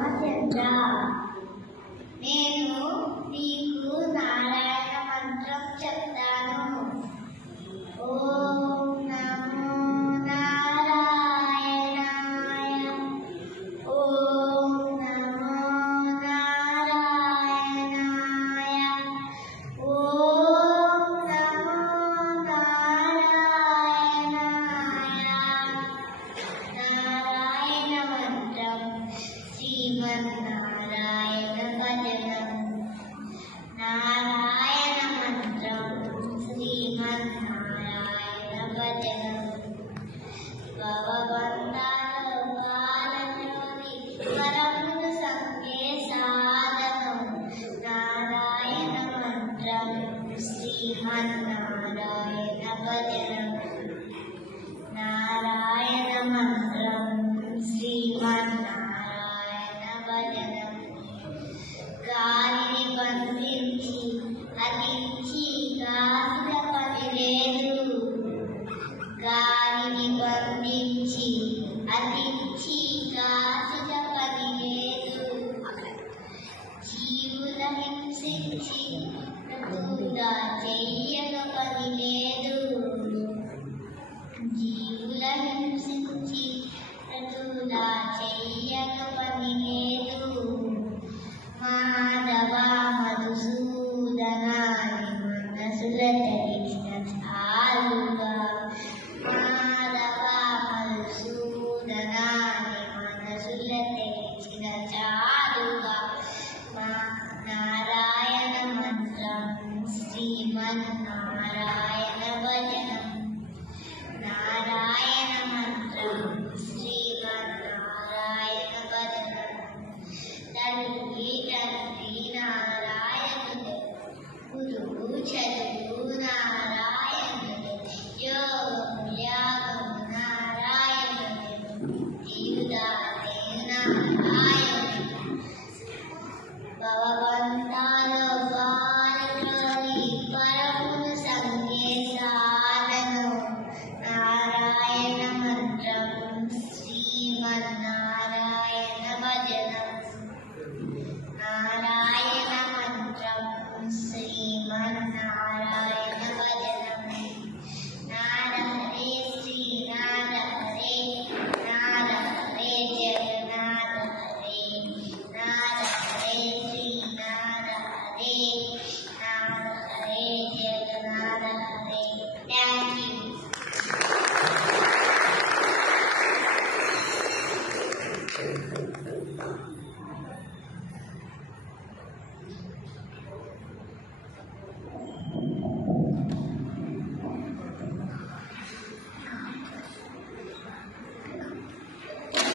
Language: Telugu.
రామచంద్ర, నేను నీకు నారాయణ మంత్రం చెప్తాను. ఓం నమో నారాయణాయ, ఓం నమో నారాయణాయ, ఓం నమో నారాయణాయ. నారాయణ మంత్రం శ్రీమన్నారాయణ భజనం. నారాయణ మంత్రం శ్రీమన్నారాయణ భజనం. భవబంధాల బాలజోని పరమును సంగే సాధనం. నారాయణ మంత్రం శ్రీమన్నారాయణ భజనం. నారాయణ మంత్రం శ్రీమన్నారాయణ భజనం. గాలిని బంధించి అదించి గాలిన పని లేదు. గాలిని బంధించి అదించి గాలిన పని లేదు. జీవుల హింసించి కూడా చెయ్యక పని లేదు. జీవుల హింసించి కూడా చెయ్యక పని లేదు. మాధవ మధుసూదనాన్ని మనసుల తెలిసిన చాలుగా. మాధవ మధుసూదనాన్ని మనసుల తెలిసిన చాలు.